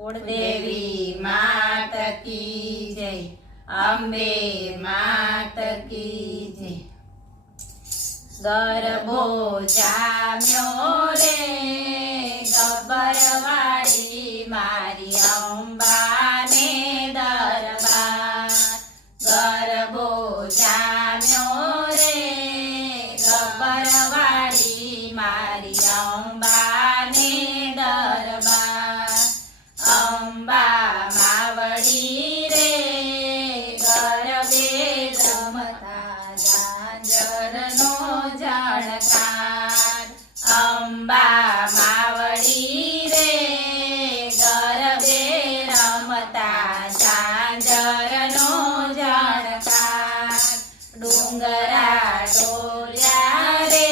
कुलदेवी मात की जय, अम्बे मात की जय। गरबो जाम्यो रे गब्बरवाड़ी मारी अंबाने दरबार। गरबो जाम्यो रे गब्बरवाड़ी मारी अंबाने दरबार। अंबा मावड़ी रे गरबे रमता झांझरनो झणकार। अंबा मावड़ी रे गरबे रमता झांझरनो झणकार। डूंगरा डोल्या रे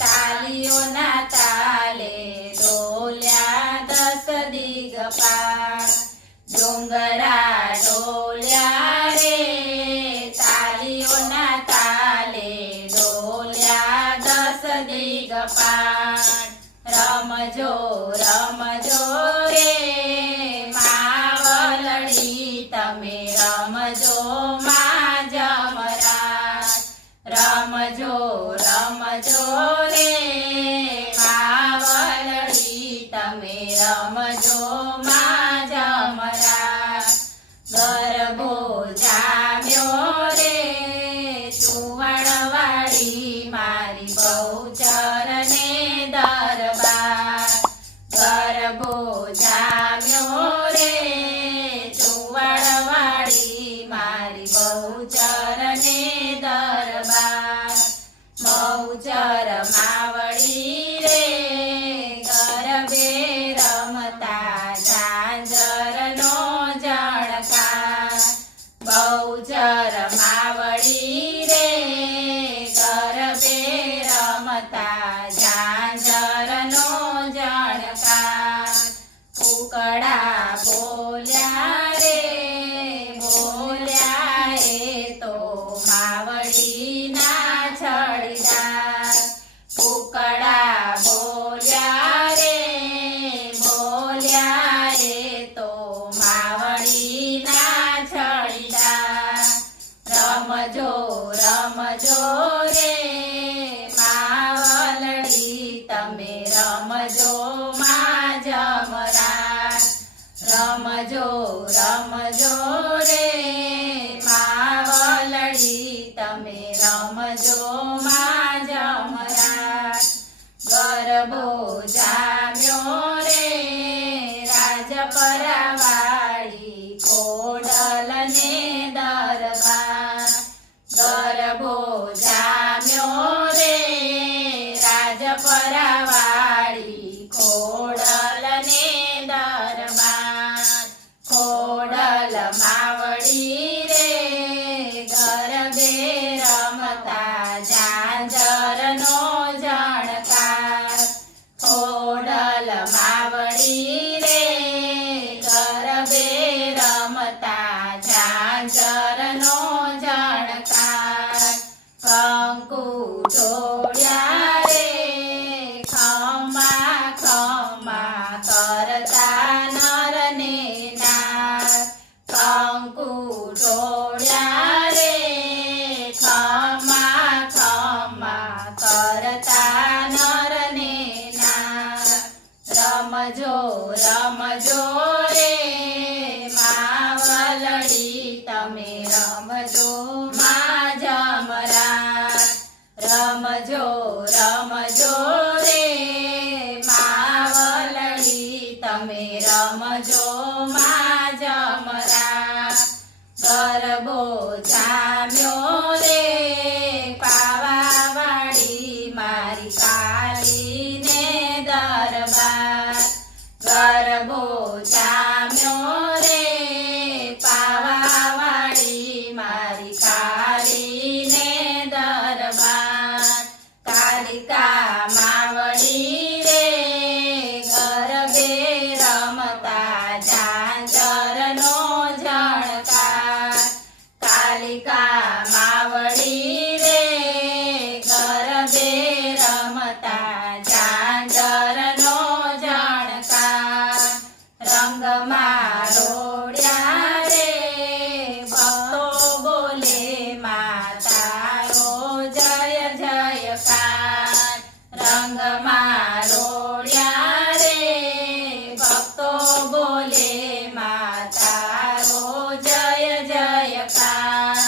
तालीओना ताले डोल्या दस दिगपार। डोंगरा डोल्या रे तालीओना ताले डोल्या दस दिगपार। रमजो रमजो रे मावलड़ी तमे रमजो मा जमराज। रमजो रमजो रे मावलड़ी तमे रमजो मा जमराज। गरबो जाम्यो रे चुवणवाड़ी मारी बहुचर ने दरबार। गरबो जाम्यो रे चुवणवाड़ी मारी बहुचर ने दरबार। बहुचर मावड़ी रे गरबे रमता झांझरनो झणकार। बहुचर मावड़ी रे गरबे रमता झांझरनो झणकार। कुकड़ा बोल्या रे तो मावड़ी ना छड़ीदार। कुकड़ा बोल्या रे तो मावड़ी ना छड़ीदार। रमजो रमजो रे मावलड़ी तमे रमजो मा जमराज। रमजो रमजो रे मावलड़ी तमे रमजो मा जमराज। गरबो जाम्यो रे राजपरावाड़ी खोडल ने दरबार। गरबो जाम्यो रे राजपरावाड़ी खोडल ने दरबार। खोडल मावड़ी रे गरबे रमता झांझरनो झणकार। खोडल मावड़ी रे गरबे रमता झांझरनो झणकार। कंकु ढोळ्या रे खमा खमा करता नर ने नार। कंकु ढोळ्या रे खमा खमा करता नर ने नार। रमजो रमजो रे मावलड़ी तमे रमजो मा जमराज। रमजो रमजो रे मावलड़ी तमे रमजो मा जमराज। गरबो जाम्यो रे पावावाड़ी मारी काली ने दरबार। गरबो जाम्यो रे पावावाड़ी मारी काली ने दरबार। कालिका मावड़ी रे गरबे रमता झांझरनो झणकार। कालिका मावड़ी रे गरबे रमता રંગમાં રોડ્યા રે ભક્તો બોલે માતારો જય જયકાર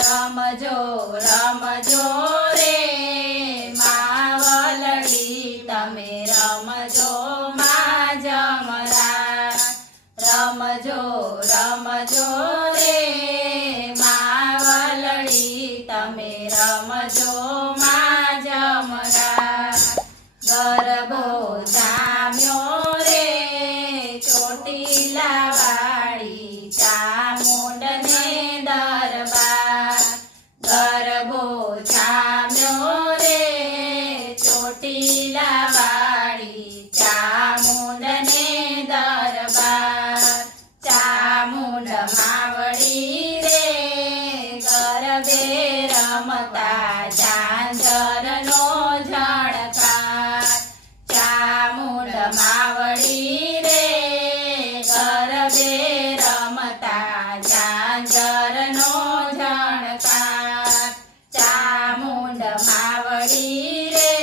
રમજો રમજો રે માવલડી તમે રમજો મા જમરા રમજો રમજો રે માવલડી તમે રમજો મા જમરા ગરબો જામ્યો રે ચોટીલા વાળી ચામુંડને દરબાર ગરબો જામ્યો રે ચોટીલા વાળી ચામુંડને દરબાર ચામુંડ માવડી રે ગરબે રમતા ઝાંઝરનો ઝણકાર ચામુંડ માવડી રે ગરબે રમતા ઝાંઝરનો ઝણકાર ચામુંડ માવડી રે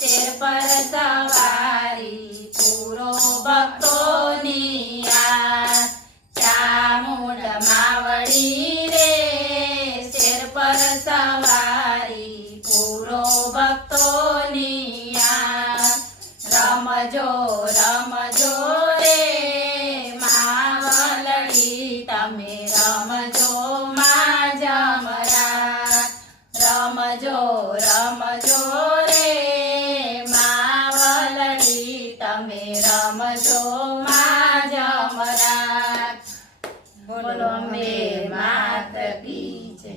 શેર પર સવારી પૂરો ભક્તોની આસ ચામુંડ માવડી રે શેર પર સવારી પૂરો ભક્તોની આસ રમજો રમજો રે માવલડી તમે રમજો મા જમરા રમજો રમજો રે માવલડી તમે રમજો મા જમરા બોલો અંબે માત કી જય